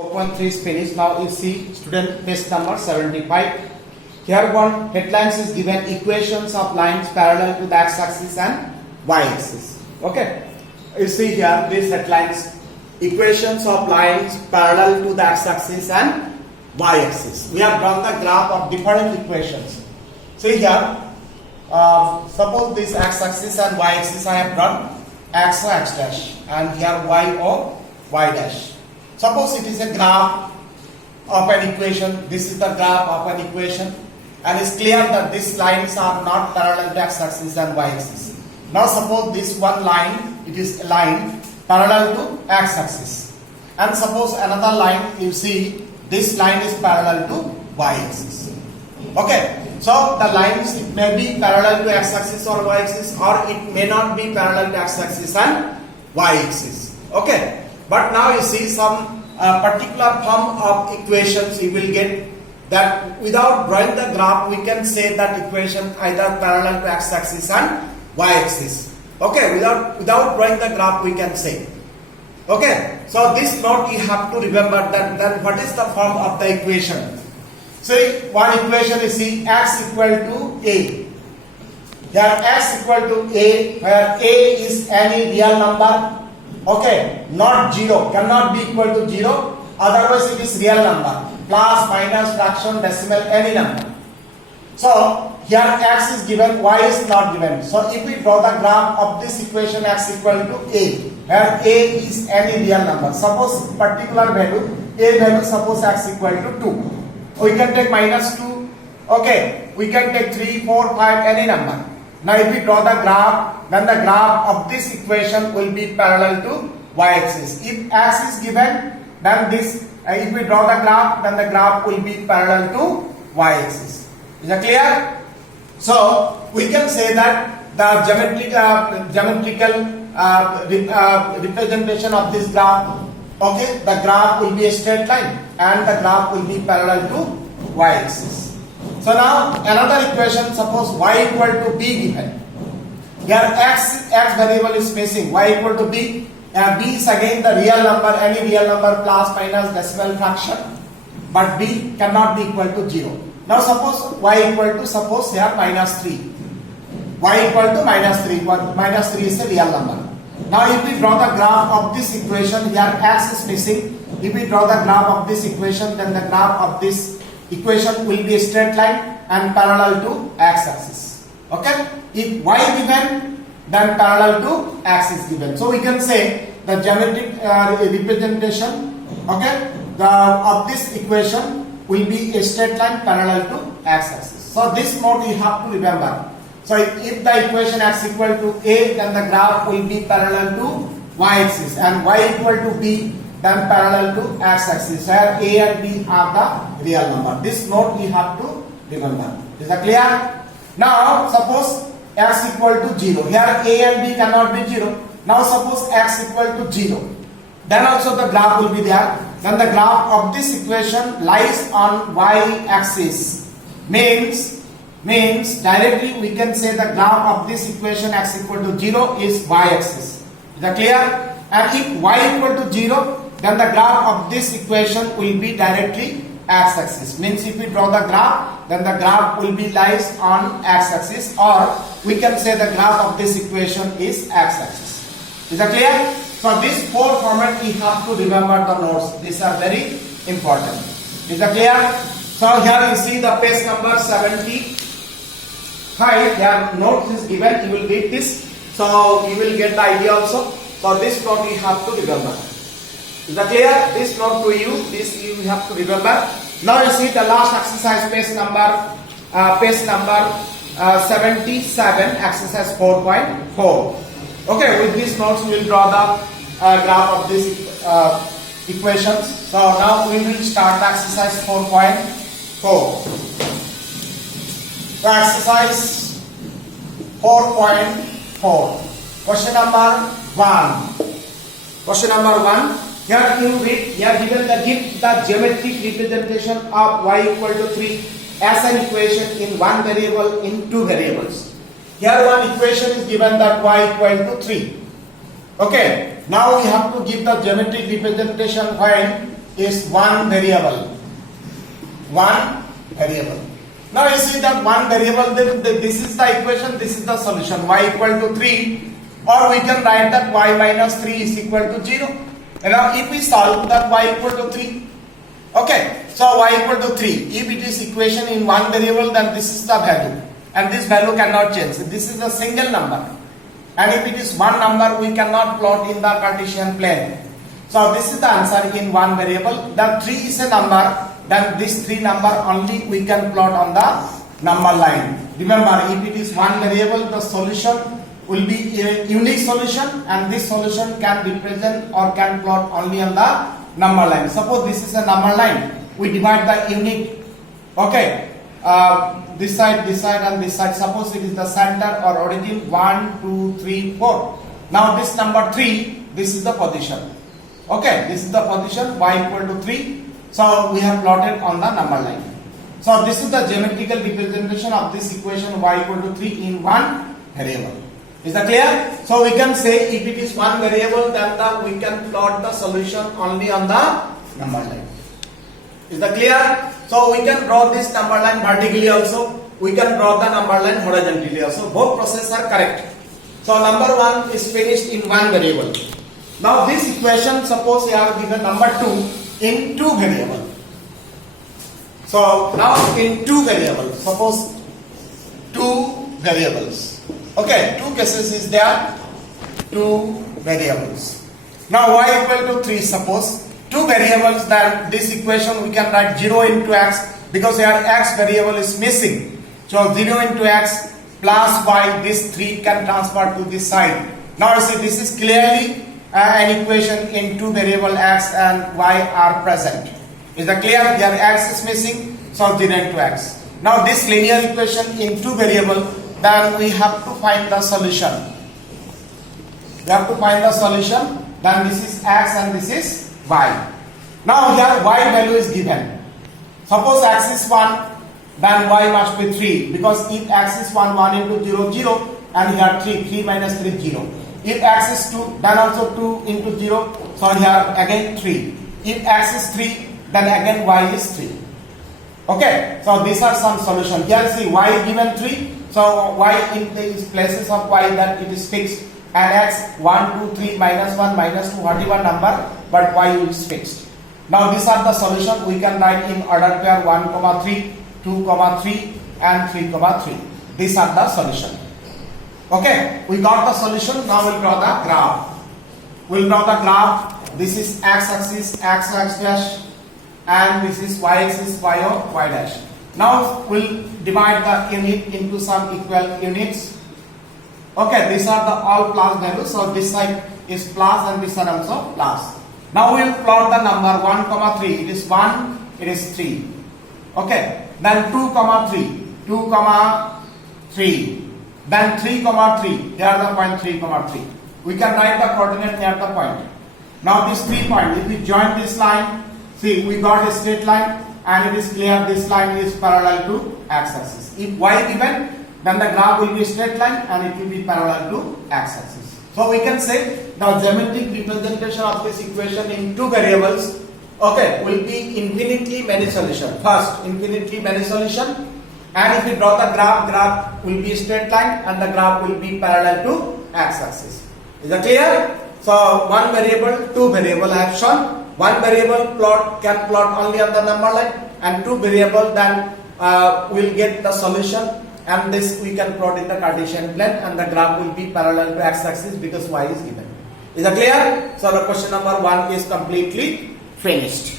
4.3 is finished. Now you see student test number 75. Here one headlines is given equations of lines parallel to the x-axis and y-axis. Okay. You see here these headlines, equations of lines parallel to the x-axis and y-axis. We have drawn the graph of different equations. See here, suppose this x-axis and y-axis I have drawn x or x dash and here y or y dash. Suppose it is a graph of an equation. This is the graph of an equation, and it's clear that these lines are not parallel to x-axis and y-axis. Now suppose this one line, it is a line parallel to x-axis, and suppose another line, you see this line is parallel to y-axis. Okay, so the lines, it may be parallel to x-axis or y-axis, or it may not be parallel to x-axis and y-axis. Okay, but now you see some particular form of equations you will get, that without drawing the graph we can say that equation either parallel to x-axis and y-axis. Okay, without drawing the graph we can say. Okay, so this note you have to remember that then what is the form of the equation. So one equation is see x equal to a. Here x equal to a, where a is any real number. Okay, not 0, cannot be equal to 0, otherwise it is real number, plus, minus, fraction, decimal, any number. So here x is given, y is not given. So if we draw the graph of this equation x equal to a, where a is any real number, suppose particular value, a value suppose x equal to 2, we can take minus 2, okay, we can take 3, 4, 5, any number. Now if we draw the graph, then the graph of this equation will be parallel to y-axis. If x is given, then this, if we draw the graph, then the graph will be parallel to y-axis. Is that clear? So we can say that the geometrical representation of this graph, okay, the graph will be a straight line and the graph will be parallel to y-axis. So now another equation, suppose y equal to b given. Here x variable is missing, y equal to b. B is again the real number, any real number, plus, minus, decimal, fraction. But b cannot be equal to 0. Now suppose y equal to, suppose here minus 3. Y equal to minus 3, but minus 3 is a real number. Now if we draw the graph of this equation, here x is missing. If we draw the graph of this equation, then the graph of this equation will be a straight line and parallel to x-axis. Okay, if y given, then parallel to x is given. So we can say the geometric representation, okay, of this equation will be a straight line parallel to x-axis. So this note you have to remember. So if the equation x equal to a, then the graph will be parallel to y-axis, and y equal to b, then parallel to x-axis, where a and b are the real number. This note we have to remember. Is that clear? Now suppose x equal to 0. Here a and b cannot be 0. Now suppose x equal to 0. Then also the graph will be there. Then the graph of this equation lies on y-axis. Means directly we can say the graph of this equation x equal to 0 is y-axis. Is that clear? And if y equal to 0, then the graph of this equation will be directly x-axis. Means if we draw the graph, then the graph will be lies on x-axis, or we can say the graph of this equation is x-axis. Is that clear? So these four formats we have to remember the notes. These are very important. Is that clear? So here you see the page number 75. Here notes is given. You will read this. So you will get the idea also. So this note we have to remember. Is that clear? This note to you, this you have to remember. Now you see the last exercise, page number 77, exercise 4.4. Okay, with these notes we will draw the graph of these equations. So now we will start the exercise 4.4. So exercise 4.4. Question number 1. Question number 1. Here you read, here given the geometric representation of y equal to 3 as an equation in one variable in two variables. Here one equation is given that y equal to 3. Okay, now we have to give the geometric representation when is one variable. One variable. Now you see that one variable, this is the equation, this is the solution. Y equal to 3, or we can write that y minus 3 is equal to 0. And now if we solve that y equal to 3, okay, so y equal to 3, if it is equation in one variable, then this is the value, and this value cannot change. This is a single number, and if it is one number, we cannot plot in the Cartesian plane. So this is the answer in one variable. The 3 is a number, then this 3 number only we can plot on the number line. Remember, if it is one variable, the solution will be a unique solution, and this solution can represent or can plot only on the number line. Suppose this is a number line, we divide the unique, okay, this side and this side. Suppose it is the center or origin 1, 2, 3, 4. Now this number 3, this is the position. Okay, this is the position, y equal to 3. So we have plotted on the number line. So this is the geometrical representation of this equation y equal to 3 in one variable. Is that clear? So we can say if it is one variable, then we can plot the solution only on the number line. Is that clear? So we can draw this number line vertically also. We can draw the number line horizontally also. Both processes are correct. So number 1 is finished in one variable. Now this equation, suppose we have given number 2 in two variables. So now in two variables, suppose two variables. Okay, two cases is there, two variables. Now y equal to 3, suppose two variables, then this equation we can write 0 into x, because here x variable is missing. So 0 into x plus y, this 3 can transfer to this side. Now you see this is clearly an equation in two variable x and y are present. Is that clear? Here x is missing, so 0 into x. Now this linear equation in two variable, then we have to find the solution. We have to find the solution. Then this is x and this is y. Now here y value is given. Suppose x is 1, then y must be 3, because if x is 1, 1 into 0, 0, and here 3 minus 3, 0. If x is 2, then also 2 into 0, so here again 3. If x is 3, then again y is 3. Okay, so these are some solutions. Here see y given 3, so y in the places of y that it is fixed, and x 1, 2, 3, minus 1, minus 2, whatever number, but y is fixed. Now these are the solution. We can write in order pair 1, 3, 2, 3, and 3, 3. These are the solution. Okay, we got the solution. Now we'll draw the graph. We'll draw the graph. This is x-axis, x dash, and this is y-axis, y dash. Now we'll divide the unit into some equal units. Okay, these are the all plus values. So this side is plus and this side also plus. Now we'll plot the number 1, 3. It is 1, it is 3. Okay, then 2, 3, 2, 3. Then 3, 3. Here the point 3, 3. We can write the coordinate near the point. Now this 3 point, if we join this line, see we got a straight line, and it is clear this line is parallel to x-axis. If y given, then the graph will be straight line and it will be parallel to x-axis. So we can say the geometric representation of this equation in two variables, okay, will be infinitely many solution. First, infinitely many solution. And if we draw the graph will be a straight line and the graph will be parallel to x-axis. Is that clear? So one variable, two variable I have shown. One variable can plot only on the number line, and two variable then will get the solution, and this we can plot in the Cartesian plane, and the graph will be parallel to x-axis because y is given. Is that clear? So the question number 1 is completely finished.